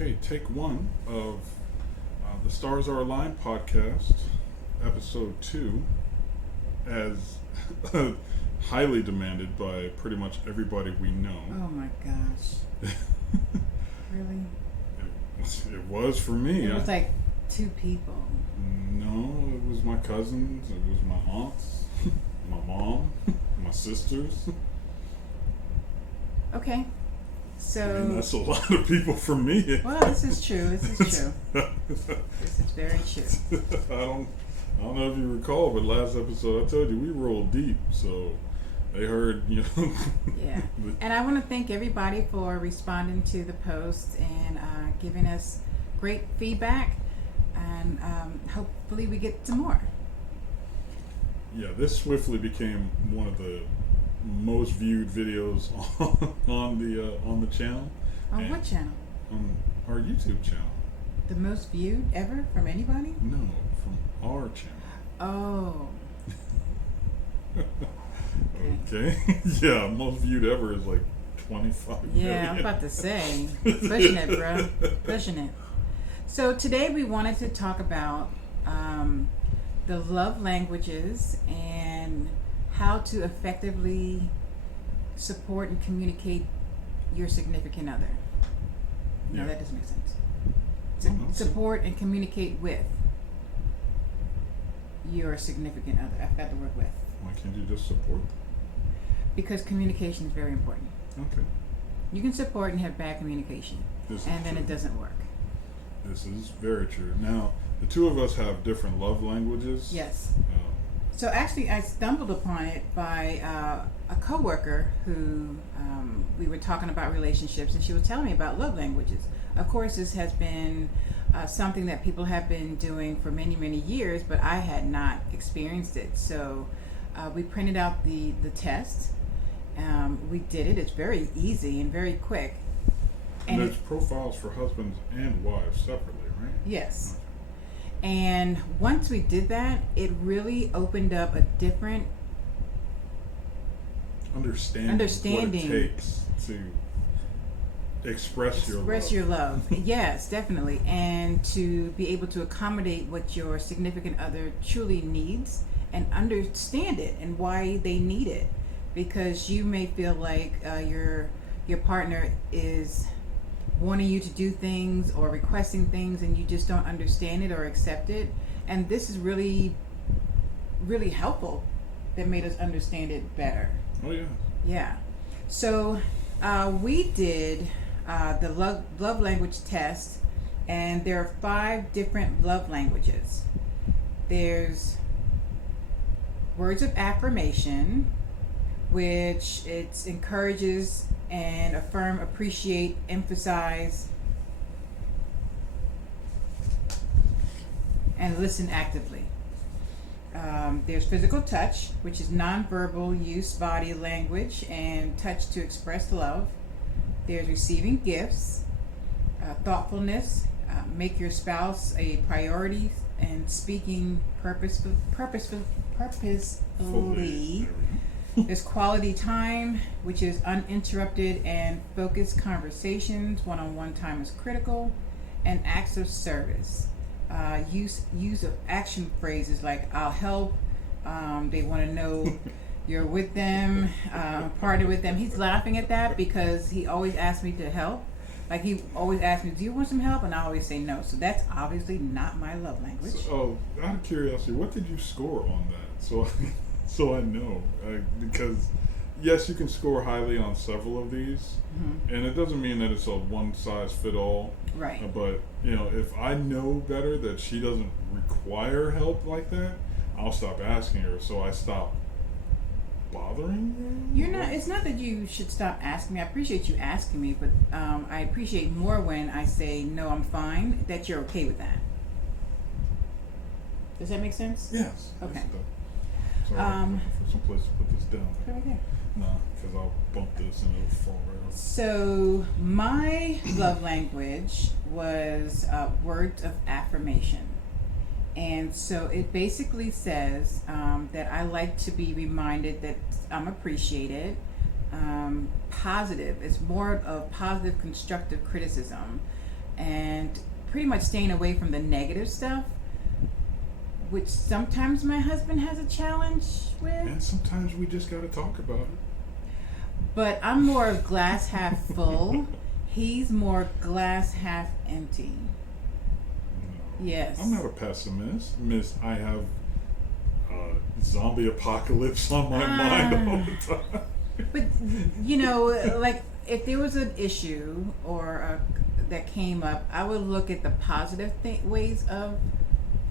Okay, take one of the Stars Are Aligned podcast, episode 2, as highly demanded by pretty much everybody we know. Oh my gosh. Really? It was for me. It was like 2 people. No, it was my cousins, it was my aunts, my mom, my sisters. Okay. So That's a lot of people for me. well, this is true. This is true. This is very true. I don't know if you recall, but last episode I told you we rolled deep, so they heard, Yeah. And I want to thank everybody for responding to the post and giving us great feedback, and hopefully we get some more. Yeah, this swiftly became one of the most viewed videos on the channel. On what channel? On our YouTube channel. The most viewed ever from anybody? No, from our channel. Oh. Okay. Yeah, most viewed ever is like 25 million. Yeah, I'm about to say. Pushing it, bro. Pushing it. So today we wanted to talk about the love languages and how to effectively support and communicate your significant other. No, that doesn't make sense. Support and communicate with your significant other. I've got the word with. Why can't you just support? Because communication is very important. Okay. You can support and have bad communication, and then it doesn't work. This is very true. Now, the two of us have different love languages. Yes. So actually, I stumbled upon it by a coworker who we were talking about relationships, and she was telling me about love languages. Of course, this has been something that people have been doing for many, many years, but I had not experienced it. So we printed out the test. We did it. It's very easy and very quick. And there's profiles for husbands and wives separately, right? Yes. And once we did that, it really opened up a different understanding what it takes to express your love. Yes, definitely. And to be able to accommodate what your significant other truly needs and understand it and why they need it. Because you may feel like your partner is wanting you to do things or requesting things and you just don't understand it or accept it, and this is really, really helpful. That made us understand it better. Oh yeah. So we did the love language test, and there are 5 different love languages. There's words of affirmation, which it encourages and affirm, appreciate, emphasize, and listen actively. There's physical touch, which is nonverbal use, body language, and touch to express love. There's receiving gifts, thoughtfulness, make your spouse a priority, and speaking purposefully. There's quality time, which is uninterrupted and focused conversations. One-on-one time is critical. And acts of service. Use of action phrases like "I'll help." They want to know you're with them, partner with them. He's laughing at that because he always asks me to help. Like he always asks me, "Do you want some help?" And I always say no. So that's obviously not my love language. So, out of curiosity, what did you score on that? So I know, because yes, you can score highly on several of these, and it doesn't mean that it's a one size fit all. Right. But if I know better that she doesn't require help like that, I'll stop asking her. So I stop bothering her. It's not that you should stop asking me. I appreciate you asking me, but I appreciate more when I say no, I'm fine. That you're okay with that. Does that make sense? Yes. Okay. Sorry, I'm looking for some place to put this down. Put it right there. No, because I'll bump this and it'll fall right off. So my love language was words of affirmation. And so it basically says that I like to be reminded that I'm appreciated, positive. It's more of positive constructive criticism. and pretty much staying away from the negative stuff, which sometimes my husband has a challenge with. And sometimes we just got to talk about it. But I'm more glass half full. He's more glass half empty. No. Yes. I'm not a pessimist. I have zombie apocalypse on my mind all the time. But, like if there was an issue or that came up, I would look at the positive ways of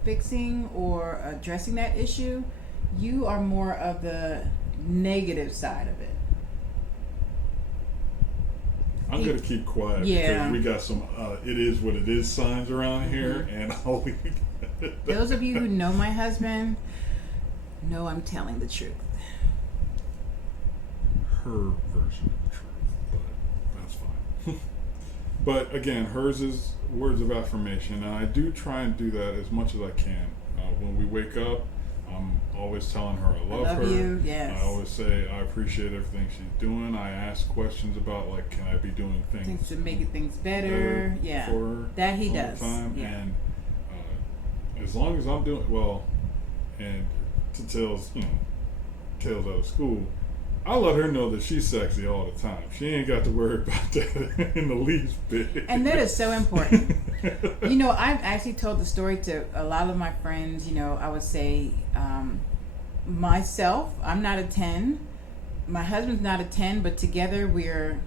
fixing or addressing that issue. You are more of the negative side of it. I'm going to keep quiet because we got some it is what it is signs around here, and I'll leave it. Those of you who know my husband know I'm telling the truth. Her version of the truth, but that's fine. But again, hers is words of affirmation, and I do try and do that as much as I can. When we wake up, I'm always telling her I love her. You, yes. I always say I appreciate everything she's doing. I ask questions about, like, can I be doing things to make things better? Yeah, for her that he all does. The time. Yeah. And as long as I'm doing well, and to Tails out of school, I let her know that she's sexy all the time. She ain't got to worry about that in the least bit. And that is so important. I've actually told the story to a lot of my friends. I would say myself, I'm not a 10. My husband's not a 10, but together we're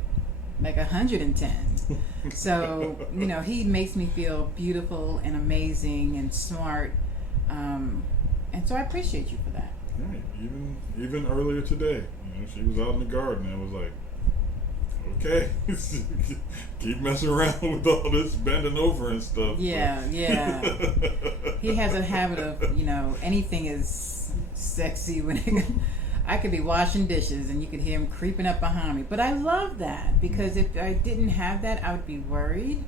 like 110. So, he makes me feel beautiful and amazing and smart. And so I appreciate you for that. Right. Even earlier today, she was out in the garden and I was like, okay, keep messing around with all this bending over and stuff. Yeah. He has a habit of, anything is sexy when I could be washing dishes and you could hear him creeping up behind me. But I love that because if I didn't have that, I would be worried.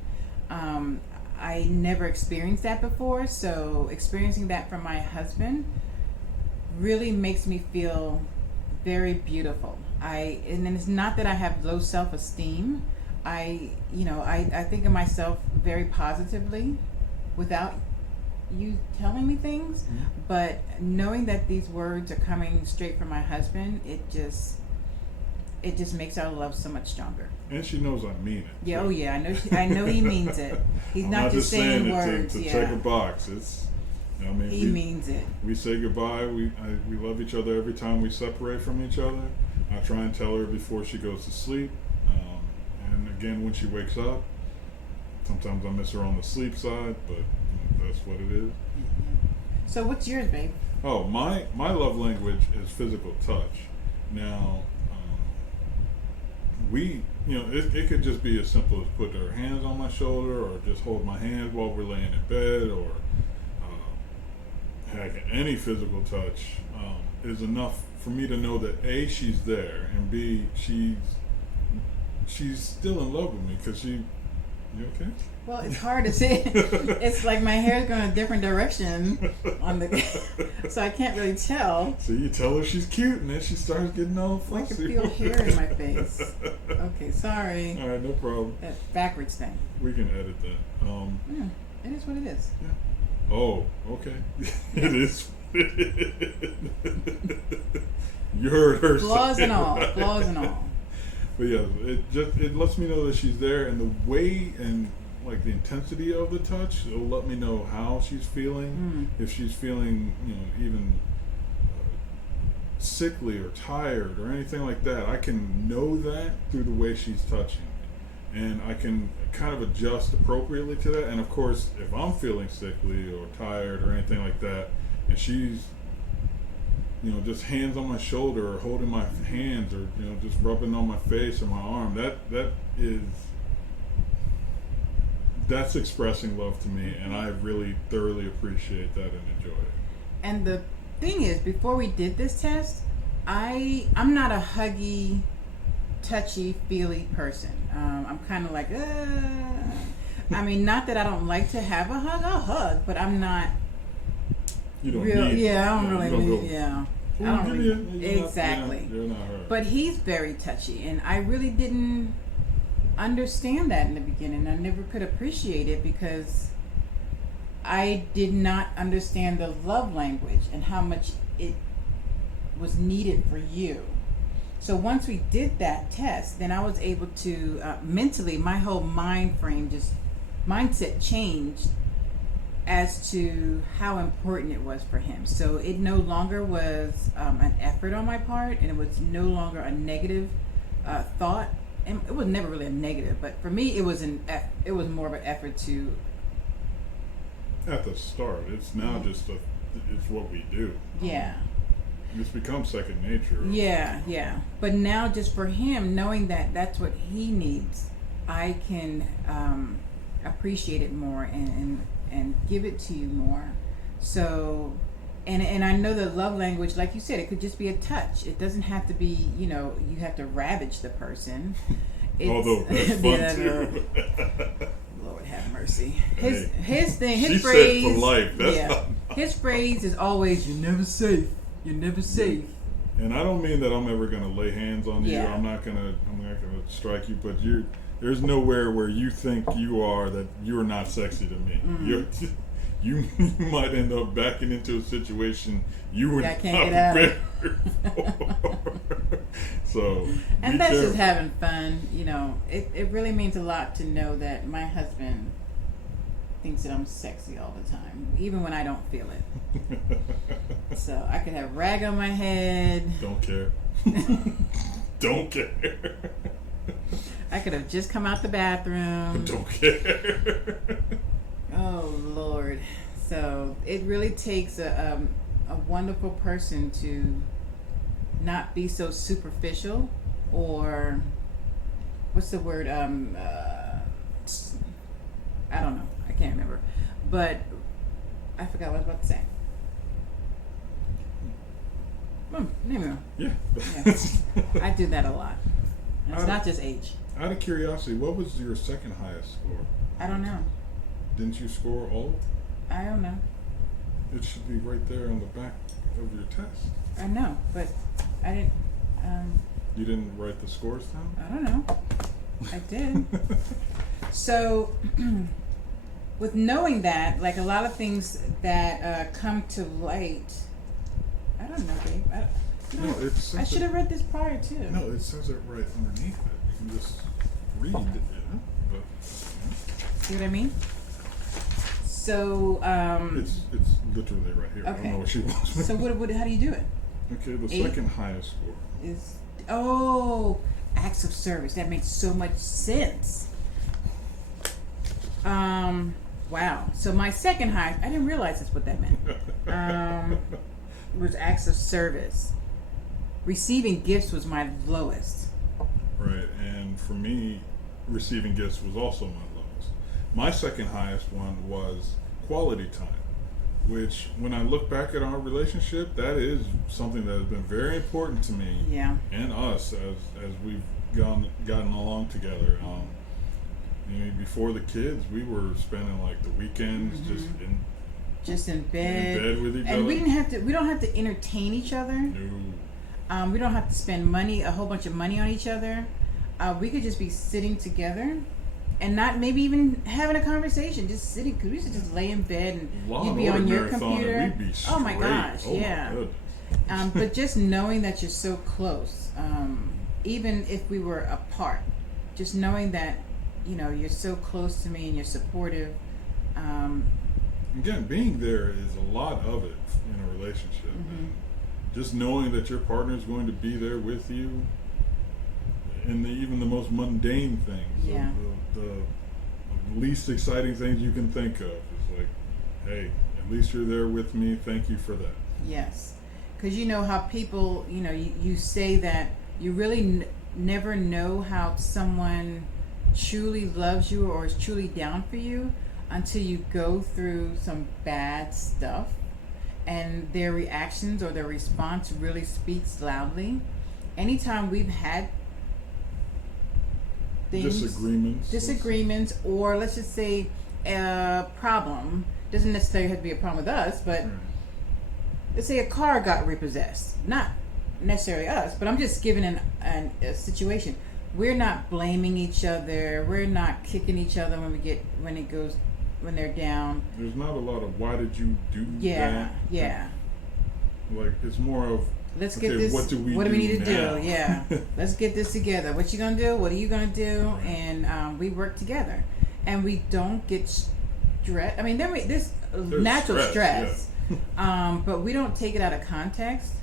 I never experienced that before, so experiencing that from my husband really makes me feel very beautiful. And it's not that I have low self-esteem. I think of myself very positively without you telling me things. Mm-hmm. But knowing that these words are coming straight from my husband, it just makes our love so much stronger. And she knows I mean it. Yeah, too. Oh yeah, I know he means it. He's not just saying words to check a box. It's he means it. We say goodbye. We love each other every time we separate from each other. I try and tell her before she goes to sleep, and again when she wakes up. Sometimes I miss her on the sleep side, but that's what it is. So what's yours, babe? Oh, my love language is physical touch. Now, it could just be as simple as put her hands on my shoulder, or just hold my hands while we're laying in bed, or heck, any physical touch is enough for me to know that A, she's there, and B, she's still in love with me because you okay? Well, it's hard to see. It's like my hair's going a different direction so I can't really tell. So you tell her she's cute, and then she starts getting all fussy. I can feel hair in my face. Okay, sorry. All right, no problem. That backwards thing. We can edit that. Yeah, it is what it is. Yeah. Oh, okay. It is. You heard her. Flaws say and all. Right. Flaws and all. But yeah, it lets me know that she's there, and the way and like the intensity of the touch, it'll let me know how she's feeling. If she's feeling, even sickly or tired or anything like that, I can know that through the way she's touching me, and I can kind of adjust appropriately to that. And of course, if I'm feeling sickly or tired or anything like that, and she's just hands on my shoulder or holding my hands or just rubbing on my face or my arm, that's expressing love to me, and I really thoroughly appreciate that and enjoy it. And the thing is, before we did this test, I'm not a huggy, touchy, feely person. I'm kind of like, I mean, not that I don't like to have a hug. I'll hug, but I'm not. You don't need. Yeah, I don't really need. Yeah. I don't really, you're exactly. Not her. But he's very touchy, and I really didn't understand that in the beginning. I never could appreciate it because I did not understand the love language and how much it was needed for you. So once we did that test, then I was able to mentally, my whole mindset changed as to how important it was for him. So it no longer was an effort on my part, and it was no longer a negative thought. And it was never really a negative, but for me, it was more of an effort to. At the start, it's now just it's what we do. Yeah. It's become second nature. Yeah. But now, just for him, knowing that that's what he needs, I can appreciate it more and give it to you more. So, and I know the love language, like you said, it could just be a touch. It doesn't have to be, you have to ravage the person. Although that's fun too. Lord have mercy. His thing, she his phrase. Said for life. That's his phrase is always, "You're never safe. You're never safe." And I don't mean that I'm ever gonna lay hands on you. Yeah. I'm not gonna strike you, but there's nowhere where you think you are that you're not sexy to me. Mm. You might end up backing into a situation you were not prepared for. So, and that's just having fun. It really means a lot to know that my husband thinks that I'm sexy all the time, even when I don't feel it. So I could have rag on my head. Don't care. Don't care. I could have just come out the bathroom. Don't care. Oh Lord! So it really takes a wonderful person to not be so superficial, or what's the word? I don't know. I can't remember, but I forgot what I was about to say. Anyway. Yeah. I do that a lot. And it's not just age. Out of curiosity, what was your second highest score? I don't know. Didn't you score all? I don't know. It should be right there on the back of your test. I know, but I didn't. You didn't write the scores down? I don't know. I did. So, with knowing that, like a lot of things that come to light, I don't know, babe. I should have read this prior too. No, it says it right underneath it. You can just read it. But, See what I mean? So, it's literally right here. Okay. I don't know what she wants. So how do you do it? Okay, the 8 second highest score is acts of service. That makes so much sense. Wow. So my second highest, I didn't realize that's what that meant. Was acts of service. Receiving gifts was my lowest. Right, and for me, receiving gifts was also my lowest. My second highest one was quality time, which when I look back at our relationship, that is something that has been very important to me and us as we've gotten along together. Before the kids, we were spending like the weekends just in bed with each other. And we don't have to entertain each other. No. We don't have to spend a whole bunch of money on each other. We could just be sitting together and not maybe even having a conversation, just sitting, because we used to just lay in bed and you'd be on your computer. And we'd be oh my gosh, yeah. But just knowing that you're so close, even if we were apart, just knowing that, you're so close to me and you're supportive. Again, being there is a lot of it in a relationship. Mm-hmm. Just knowing that your partner is going to be there with you in even the most mundane things, the least exciting things you can think of. It's like, hey, at least you're there with me. Thank you for that. Yes, because how people, you say that you really never know how someone truly loves you or is truly down for you until you go through some bad stuff. And their reactions or their response really speaks loudly. Anytime we've had disagreements, or let's just say a problem, doesn't necessarily have to be a problem with us, but let's say a car got repossessed. Not necessarily us, but I'm just giving a situation. we're not blaming each other. We're not kicking each other when they're down. There's not a lot of why did you do Yeah, that? yeah. Like it's more of Let's okay, get this. what do we need to now? do? Yeah, let's get this together. What you gonna do? What are you gonna do? And we work together, and we don't get stressed. I mean, there's natural stress, but we don't take it out of context.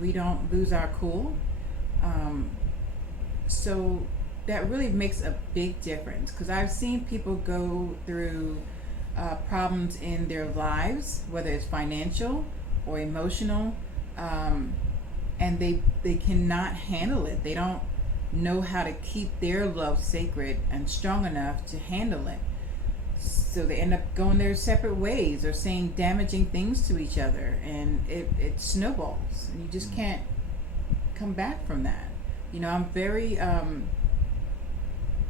We don't lose our cool. So that really makes a big difference, because I've seen people go through problems in their lives, whether it's financial or emotional. And they cannot handle it. They don't know how to keep their love sacred and strong enough to handle it. So they end up going their separate ways or saying damaging things to each other, and it snowballs. And you just can't come back from that. I'm very.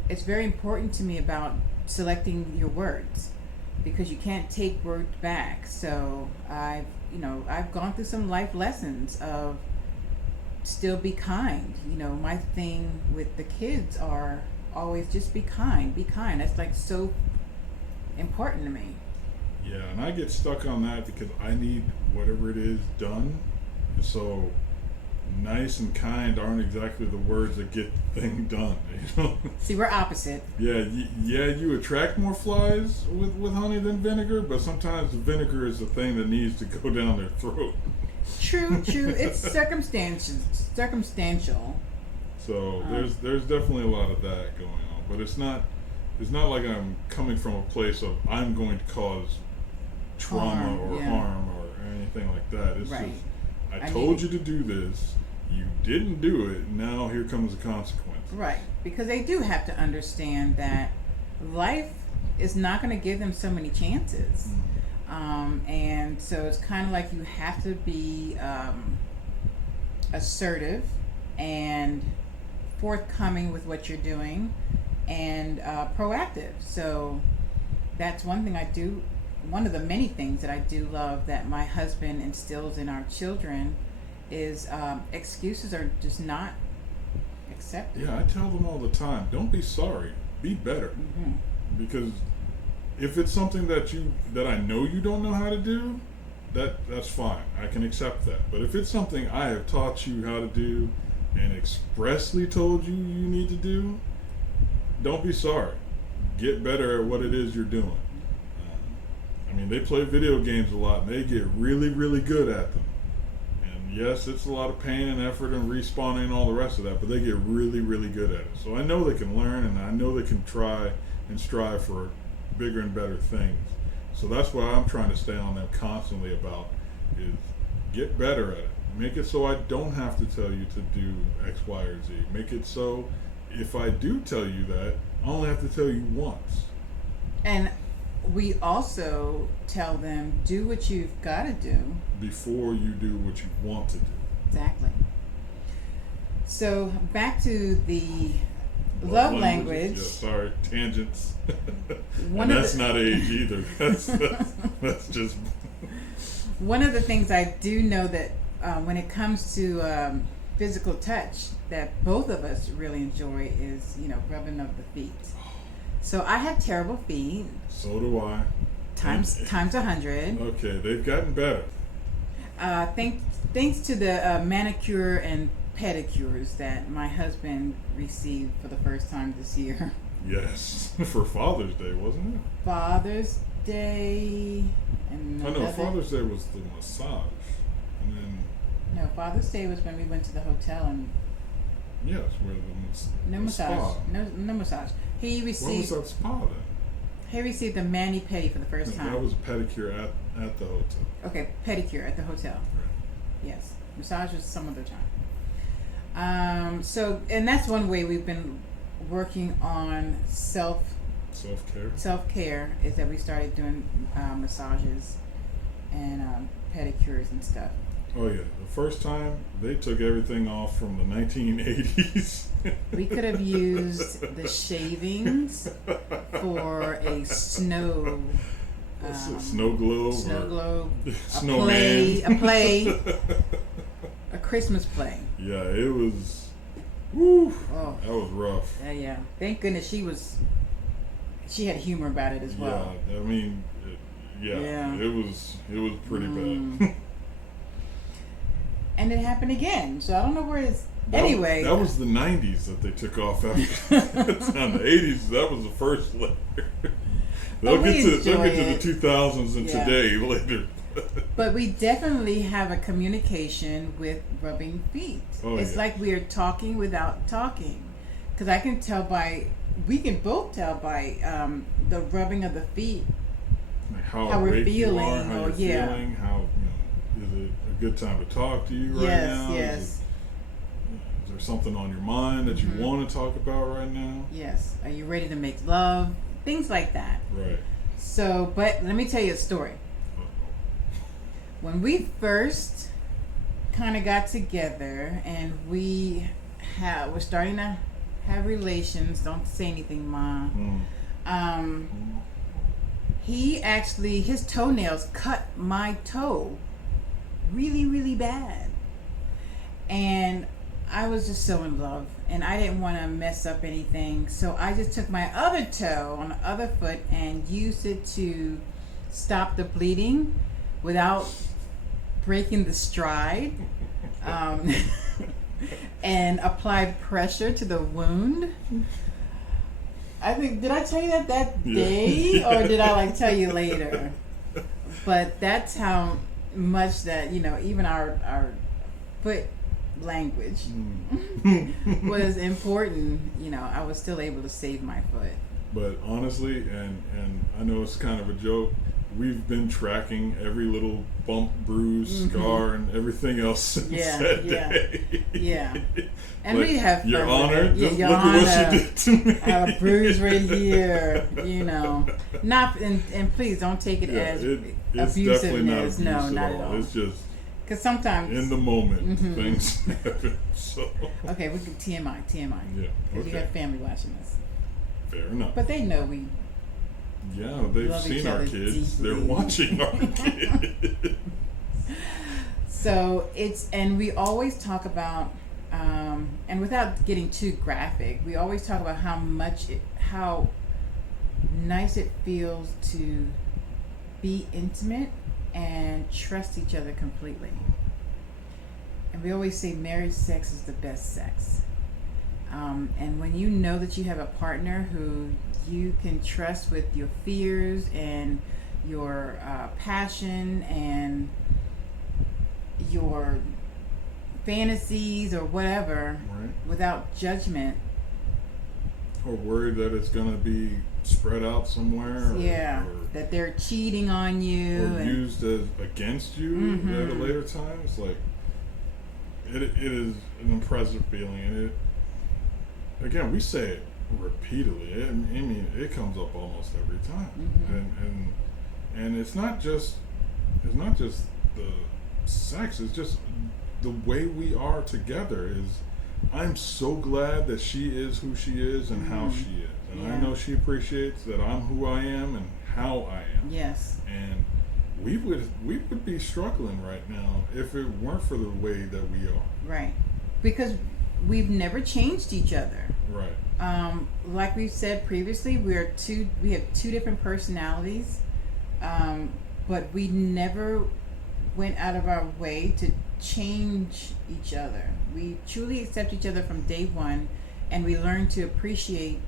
It's very important to me about selecting your words, because you can't take words back. So I've gone through some life lessons of still be kind. My thing with the kids are always just be kind. That's like so important to me. Yeah, and I get stuck on that because I need whatever it is done. So nice and kind aren't exactly the words that get the thing done. See, we're opposite. Yeah, you attract more flies with honey than vinegar, but sometimes the vinegar is the thing that needs to go down their throat. True. It's circumstantial. So there's definitely a lot of that going on, but it's not like I'm coming from a place of I'm going to cause trauma or harm or anything like that. It's right. just I told you to do this, you didn't do it, now here comes the consequence. Right, because they do have to understand that life is not going to give them so many chances. And so it's kind of like you have to be assertive and forthcoming with what you're doing, and proactive. So that's one thing I do. One of the many things that I do love that my husband instills in our children is excuses are just not accepted. Yeah, I tell them all the time, don't be sorry, be better. Because if it's something that I know you don't know how to do, that's fine. I can accept that. But if it's something I have taught you how to do and expressly told you you need to do, don't be sorry. Get better at what it is you're doing. I mean, they play video games a lot and they get really, really good at them. And yes, it's a lot of pain and effort and respawning and all the rest of that, but they get really, really good at it. So I know they can learn, and I know they can try and strive for bigger and better things. So that's what I'm trying to stay on them constantly about, is get better at it. Make it so I don't have to tell you to do X, Y, or Z. Make it so if I do tell you that, I only have to tell you once. And we also tell them, do what you've got to do before you do what you want to do. Exactly. So back to the love language. Yeah, sorry, tangents. And that's not age either. That's just. One of the things I do know that when it comes to physical touch, that both of us really enjoy is, rubbing of the feet. So I have terrible feet. So do I. Times 100. Okay, they've gotten better. Thanks to the manicure and pedicures that my husband received for the first time this year. Yes, for Father's Day, wasn't it? Father's Day and no, Father's Day was the massage, and then. No, Father's Day was when we went to the hotel and. Yes, where the no massage. Spa. No massage. He received. What was that spa then? He received a mani-pedi for the first time. That was a pedicure at the hotel. Okay, pedicure at the hotel. Right. Yes, massage was some other time. So, and that's one way we've been working on self-care. Self-care is that we started doing massages and pedicures and stuff. Oh yeah, the first time they took everything off from the 1980s. We could have used the shavings for a snow globe, a Christmas play. Yeah, it was Woo, Oh, that was rough. yeah. Thank goodness she had humor about it as well. Yeah, I mean, it was pretty bad. And it happened again. So I don't know where it's. That Anyway, that was the '90s that they took off after. It's on the '80s. That was the first layer. They'll get to the 2000s and today later. But we definitely have a communication with rubbing feet. It's like we are talking without talking, because we can both tell by the rubbing of the feet, like how we're awake feeling, you are, how you're feeling, how is it a good time to talk to you right now? Yes. Is there something on your mind that you want to talk about right now? Yes. Are you ready to make love? Things like that. Right. So, but let me tell you a story. When we first kind of got together and we're starting to have relations, don't say anything, Ma. He actually, his toenails cut my toe really, really bad. And I was just so in love, and I didn't want to mess up anything. So I just took my other toe on the other foot and used it to stop the bleeding without breaking the stride, and applied pressure to the wound. I think, did I tell you that day, or did I tell you later? But that's how much that, even our foot language was important. I was still able to save my foot. But honestly, and I know it's kind of a joke, we've been tracking every little bump, bruise, scar, and everything else since that day. Yeah. And we have fun. Your Honor, just Your look Honor, at what she did to me. I have a bruise right here, Not, and please don't take it as it's abusiveness. definitely not abuse No, not at all. It's just because sometimes in the moment things happen. So okay, we can TMI. Yeah. Because you have family watching us. Fair enough. But they know we. Yeah, they've seen our kids. Deeply. They're watching our kids. So and we always talk about, and without getting too graphic, we always talk about how nice it feels to be intimate and trust each other completely. And we always say marriage sex is the best sex. And when you know that you have a partner who you can trust with your fears and your passion and your fantasies or whatever, Right. without judgment. Or worried that it's going to be spread out somewhere. Or that they're cheating on you. Or used against you at a later time. It's like, it is an impressive feeling. And again, we say it repeatedly. It comes up almost every time. And it's not just the sex. It's just the way we are together. I'm so glad that she is who she is and how she is. And I know she appreciates that I'm who I am and how I am. Yes. And we would be struggling right now if it weren't for the way that we are. Right. Because we've never changed each other. Right. Like we said previously, we have two different personalities, but we never went out of our way to change each other. We truly accept each other from day one, and we learn to appreciate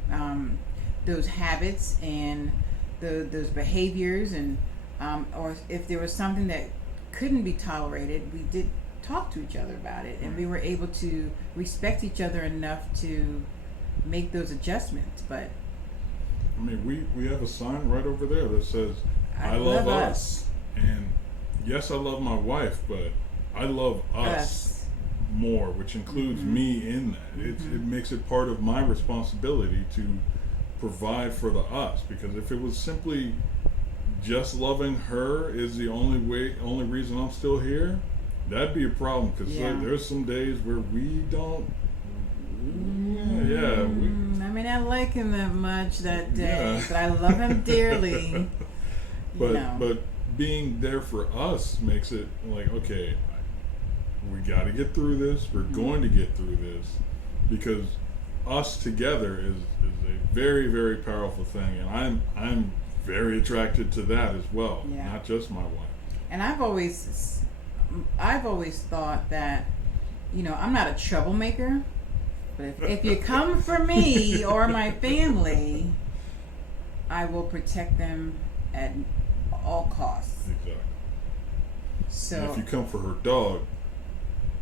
those habits and those behaviors, and or if there was something that couldn't be tolerated, we did talk to each other about it, and we were able to respect each other enough to make those adjustments. But I mean, we have a sign right over there that says I love us. And yes, I love my wife, but I love us more, which includes me in that. It makes it part of my responsibility to provide for the us, because if it was simply just loving her is the only reason I'm still here, that'd be a problem, because there's some days where we don't. I may not like him that much that day, but I love him dearly. But being there for us makes it like, okay, we got to get through this. We're going to get through this, because us together is a very, very powerful thing, and I'm very attracted to that as well. Yeah. Not just my wife. And I've always thought that, I'm not a troublemaker, but if you come for me or my family, I will protect them at all costs. Exactly. So And if you come for her dog,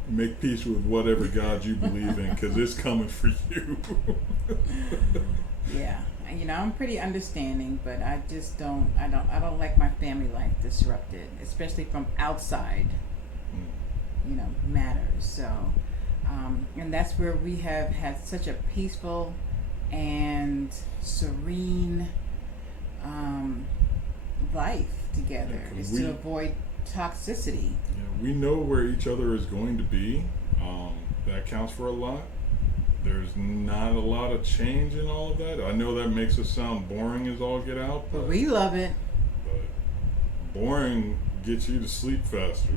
make peace with whatever God you believe in, because it's coming for you. yeah, I'm pretty understanding, but I just don't like my family life disrupted, especially from outside, matters. So, and that's where we have had such a peaceful and serene life together, is to avoid toxicity. Yeah, we know where each other is going to be. That counts for a lot. There's not a lot of change in all of that. I know that makes us sound boring as all get out, but we love it. But boring gets you to sleep faster.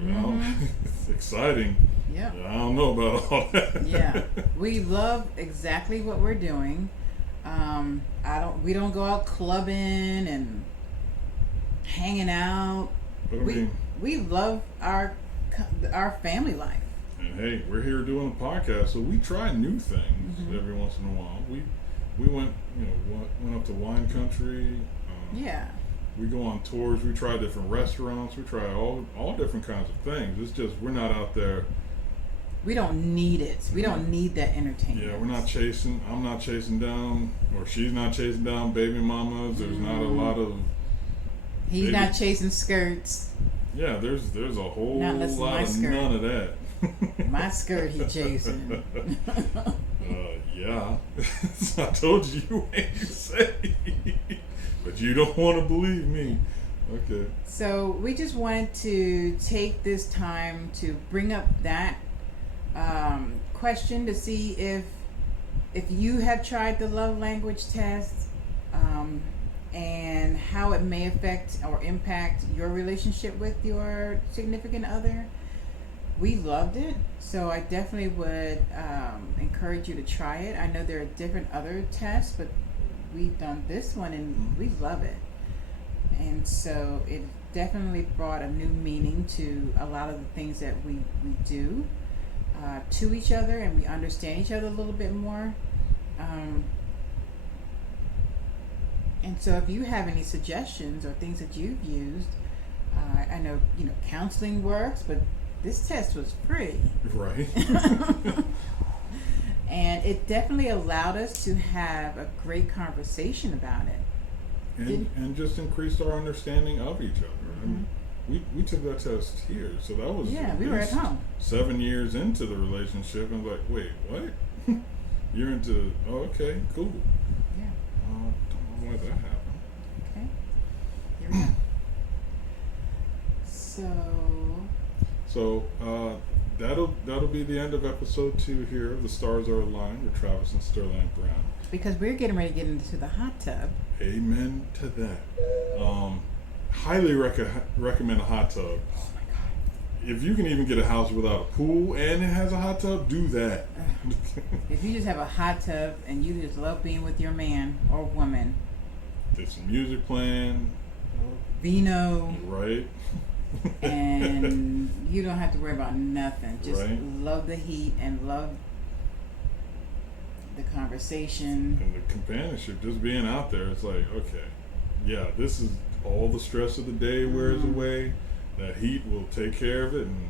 It's exciting. Yeah. I don't know about all that. Yeah, we love exactly what we're doing. We don't go out clubbing and hanging out. We love our family life. And hey, we're here doing a podcast, so we try new things every once in a while. We went up to wine country. Yeah. We go on tours. We try different restaurants. We try all different kinds of things. It's just we're not out there. We don't need it. We don't need that entertainment. Yeah, we're not chasing. I'm not chasing down, or she's not chasing down baby mamas. There's not a lot of. He's not chasing skirts. Yeah, there's a whole lot of skirt. none of that. My skirt he chasing. Yeah. I told you ain't say. But you don't want to believe me. Okay. So we just wanted to take this time to bring up that question to see if you have tried the love language test, and how it may affect or impact your relationship with your significant other. We loved it, so I definitely would encourage you to try it. I know there are different other tests, but we've done this one and we love it. And so it definitely brought a new meaning to a lot of the things that we do to each other, and we understand each other a little bit more. And so if you have any suggestions or things that you've used, I know counseling works, but this test was free. Right. And it definitely allowed us to have a great conversation about it. And just increased our understanding of each other. Mm-hmm. We took that test here, so that was we were at home 7 years into the relationship, and like, wait, what? You're into? Oh, okay, cool. Yeah. Don't know why that happened. Okay. Here we go. So that'll be the end of episode 2 here. The stars are aligned with Travis and Sterlann Brown. Because we're getting ready to get into the hot tub. Amen to that. Highly recommend a hot tub. Oh my God. If you can even get a house without a pool and it has a hot tub, do that. If you just have a hot tub and you just love being with your man or woman. There's some music playing. Vino. Right. And you don't have to worry about nothing. Just love the heat and love the conversation. And the companionship, just being out there, it's like, okay, yeah, this is all the stress of the day wears away. That heat will take care of it, and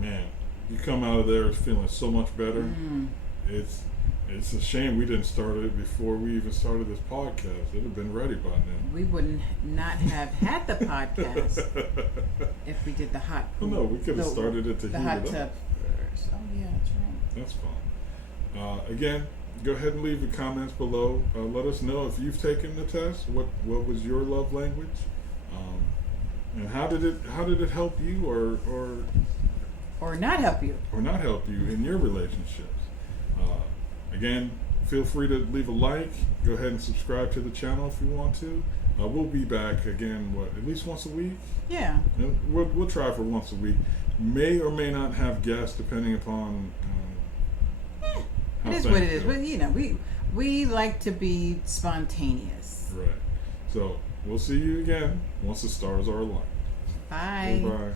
man, you come out of there feeling so much better. It's a shame we didn't start it before we even started this podcast. It'd have been ready by now. We wouldn't not have had the podcast if we did the hot pool. Well, no, we could have started it to heat it up. The hot tub first. Oh yeah, that's right. That's fine. Again, go ahead and leave the comments below. Let us know if you've taken the test. What was your love language, and how did it help you or not help you in your relationships? Again, feel free to leave a like. Go ahead and subscribe to the channel if you want to. We'll be back again. At least once a week? Yeah. And we'll try for once a week. May or may not have guests depending upon It is what it is. But we like to be spontaneous. Right. So we'll see you again once the stars are aligned. Bye. Goodbye.